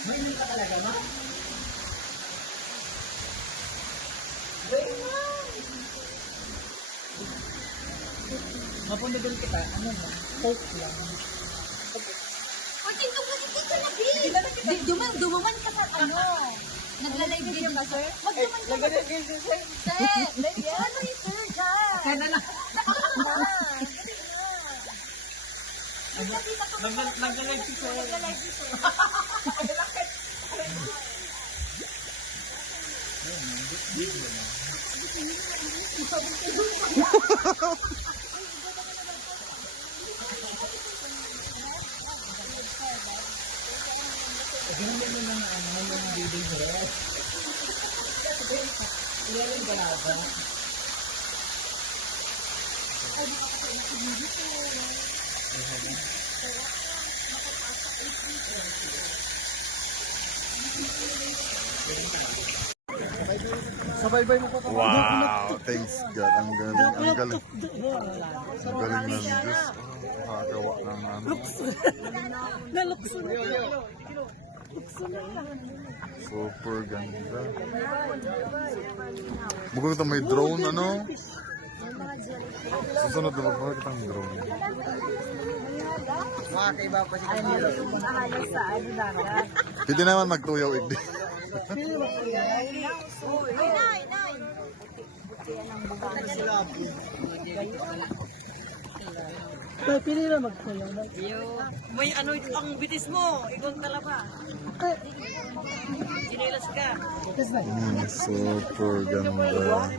May ka talaga, ma? Mapunodol kita, ano mo? Coke lang. O, dito ka na, Bi! Dumaman ka sa ano? Naglalay video ka, sir? Magduman ka. Naglalay video, sir? Sir, ano yung sir dyan? Kaya na lang. Naglalay si sir. Naglalay si sir. Ganyan mo ng ano, yung baby dress. Iyan yung galaba. Sabay-bay mo pa pa. Wow, thanks God. Ang galing, ang galing. Ang galing ng Diyos. Makagawa ng ano. Nalukso na. Super ganda. Bukod ito may drone, ano? Susunod na magpapagod kitang drone. Mga kaiba pa siya. Pwede naman magtuyaw igdi. Nay! Pili na magkuyaw na. May ano ang bitis mo, ikon talaba. Sinilas ka. Super ganda.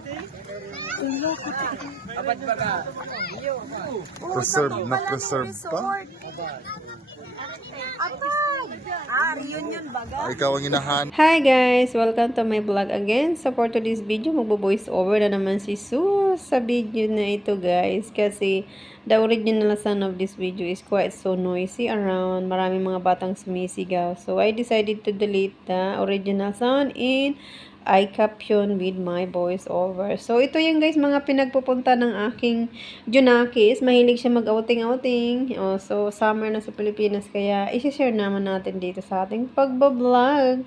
Abad ba ka? Preserve na preserve pa. Reunion baga. Ikaw ang inahan. Hi guys! Welcome to my vlog again. So for today's video, magbo-voice over na naman si Sus sa video na ito guys. Kasi the original sound of this video is quite so noisy around. Maraming mga batang sumisigaw. So I decided to delete the original sound and I caption with my voice over. So ito yung guys mga pinagpupunta ng aking Junakis. Mahilig siya mag-outing-outing. So summer na sa Pilipinas kaya i-share naman natin dito sa ating pagbablog.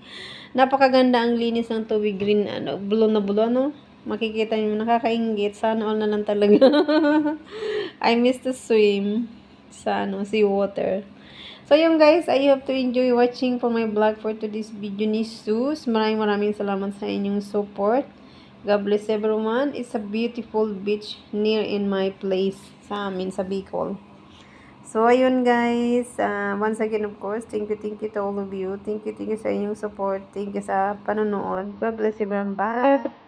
Napakaganda ang linis ng tubig, green blue na blue no. Makikita niyo nakakainggit. Sana all na lang talaga. I miss to swim sa sea water. So yun guys, I hope to enjoy watching for my vlog for today's video ni Sus. Maraming salamat sa inyong support. God bless everyone. It's a beautiful beach near in my place sa amin sa Bicol. So ayun guys, once again of course, thank you to all of you. Thank you sa inyong support. Thank you sa panonood. God bless everyone. Bye!